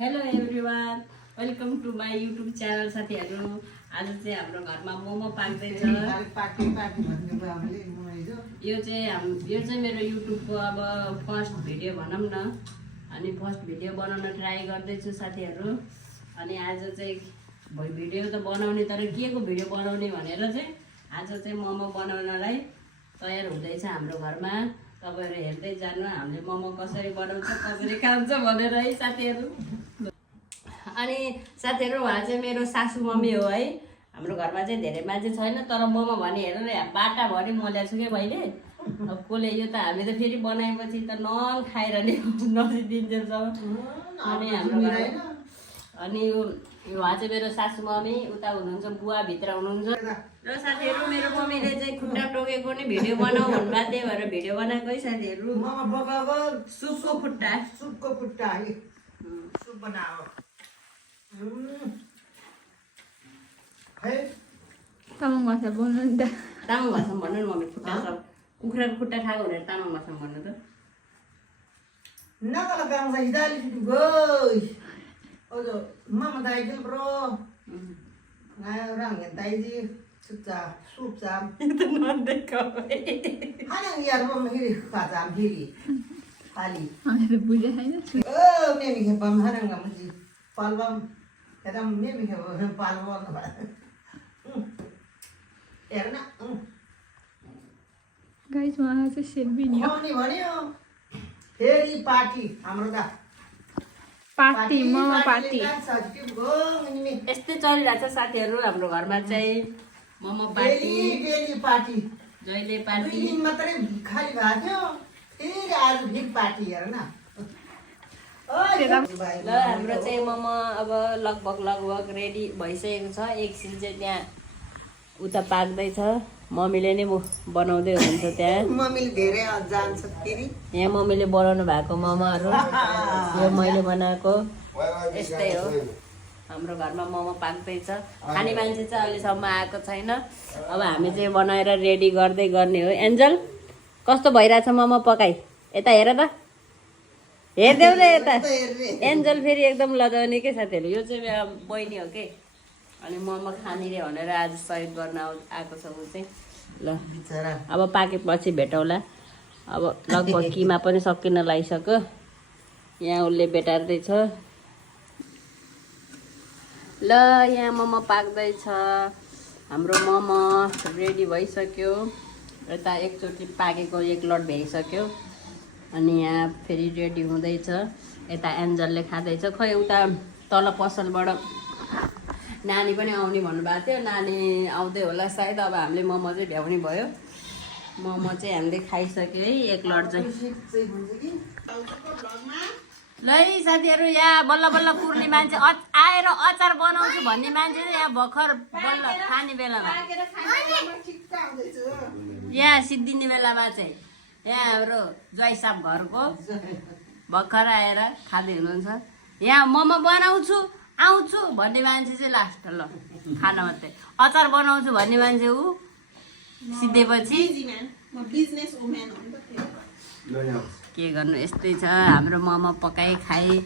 Hello everyone, welcome to my YouTube channel साथीहरू। आज चाहिँ हाम्रो घरमा मोमो पाक्दैछ। यो चाहिँ मेरो युट्युबको अब फर्स्ट भिडियो भनौँ न। अनि फर्स्ट भिडियो बनाउन ट्राई गर्दैछु साथीहरू। अनि आज चाहिँ भिडियो त बनाउने, तर के को भिडियो बनाउने भनेर चाहिँ आज चाहिँ मोमो बनाउनलाई तयार हुँदैछ हाम्रो घरमा। तपाईहरु हेर्दै जानु हामीले मोमो कसरी बनाउँछ, कसरी खान्छ भनेर है साथीहरू। अनि साथीहरू, उहाँ चाहिँ मेरो सासू मम्मी हो है। हाम्रो घरमा चाहिँ धेरै मान्छे छैन, तर मोमो भने हेरेर बाटाभरि मोल्याएको छु क्या मैले। अब कसले यो त हामी त फेरि बनाएपछि त नखाएर नि नजिदिन्छौँ। अनि हाम्रो घरमा अनि उहाँ चाहिँ मेरो सासू मम्मी, उता हुनुहुन्छ बुवा भित्र हुनुहुन्छ। र साथीहरू, मेरो मम्मीले चाहिँ खुट्टा टोकेको नि भिडियो बनाऊ भन्नुभयो, त्यही भएर भिडियो बनाएको है साथीहरू। सुपको खुट्टा सुप बनाओ। तामाङ भाषा बोल्नु नि त। तामाङ भाषामा भन्नु न मम्मी, खुट्टा सब कुखुराको खुट्टा खाएको भनेर तामाङ भाषामा भन्नु त। Nakala kang sa hidali dito guys. Ojo, mama tayo dito bro. Ngayon orang yang tayo di suca, sup jam. Itu nanti kau. Hanang yar mo mahiri pa jam hiri. Pali. हामीले बुझे छैन। Oh, memi ke pam hanang ngam ji. Palbam. Kadam memi ke palbam apa. Erna. Guys उहाँ चाहिँ selfie नि हो। नि भन्यो. फेरि पार्टी हाम्रो दा पार्टी मोमो पार्टी। यस्तै चलिरहेछ साथीहरू हाम्रो घरमा चाहिँ मोमो पार्टी। Daily party. जहिले पार्टी। 2 दिन मात्रै खाली भएको थियो, फेरि आज बिग पार्टी हेर न। ल हाम्रो चाहिँ मोमो अब लगभग रेडी भइसकेको छ। एकछिन चाहिँ त्यहाँ उता पाक्दैछ, मम्मीले नै बनाउँदै हुनुहुन्छ त्यहाँ। मम्मीले धेरै जान्छ फेरि। यहाँ मम्मीले बनाउनु भएको मोमोहरू यो मैले बनाएको। यस्तै हो हाम्रो घरमा मोमो पाक्दैछ। खाने मान्छे चाहिँ अहिलेसम्म आएको छैन। अब हामी चाहिँ बनाएर रेडी गर्दै गर्ने हो। एन्जल कस्तो भइरहेछ मोमो पकाइ? यता हेर त, हेरिदेऊ न यता। एन्जल फेरि एकदम लजाउने के साथीहरू। यो चाहिँ मेरो बहिनी हो कि, अनि मोमो खाने रे भनेर आज सहयोग गर्न आएको छ ऊ चाहिँ। ल अब पाकेपछि भेटौँला। अब लगभग किमा पनि सकिन लागिसक्यो। यहाँ उसले बेटार्दैछ। ल यहाँ मोमो पाक्दैछ। हाम्रो मोमो रेडी भइसक्यो। यता एकचोटि पाकेको एक लट भ्याइसक्यो। अनि यहाँ फेरि रेडी हुँदैछ। यता एन्जलले खाँदैछ। खै उता तल पसलबाट नानी पनि आउने भन्नुभएको थियो। नानी आउँदै होला सायद। अब हामीले मोमो चाहिँ भ्याउने भयो। मोमो चाहिँ हामीले खाइसक्यो है, एक लट चाहिँ। ल है साथीहरू, यहाँ बल्ल बल्ल कुर्ने मान्छे आएर अचार बनाउँछु भन्ने मान्छे चाहिँ यहाँ भर्खर बल्ल खाने बेलामा, यहाँ सिद्धिने बेलामा चाहिँ यहाँ हाम्रो ज्वाइँ साहब घरको भर्खर आएर खाँदै हुनुहुन्छ। यहाँ मोमो बनाउँछु आउँछु भन्ने मान्छे चाहिँ लास्ट ल खान मात्रै। अचार बनाउँछु भन्ने मान्छे ऊ सिद्धेपछि के गर्नु, यस्तै छ हाम्रो मोमो पकाइ खाइ।